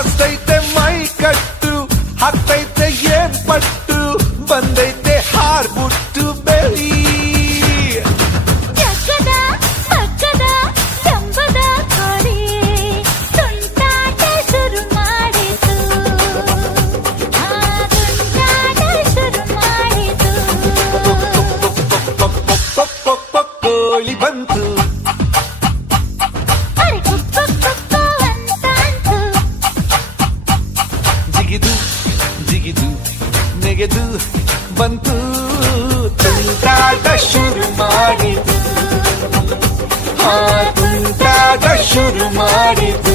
ಮಸ್ತೈತೆ ಮೈ ಕಟ್ಟು ಹತ್ತೈತೆ ಏನ್ ಪಟ್ಟು ಬಂದೈತೆ ಹಾರ್ಬಿಟ್ಟು ಬೆಳಿ ಜಗ್ಗದ ಪಕ್ಕದ ಜಂಬದ ಕೋಳಿ ತುಂಟಾಟ ಶುರು ಮಾಡಿತು ತುಂಟಾಟ ಶುರು ಮಾಡಿತು ಕೋಳಿ ಬಂತು ಅರೆ ಕುಕ್ಕು ಕುಕ್ಕು ಅಂತಾಂತು ಜಿಗಿದು ಜಿಗಿದು ನೆಗೆದು ಬಂತು ತುಂಟಾಟ ಶುರು ಮಾಡಿತು ತುಂಟಾಟ ಶುರು ಮಾಡಿತು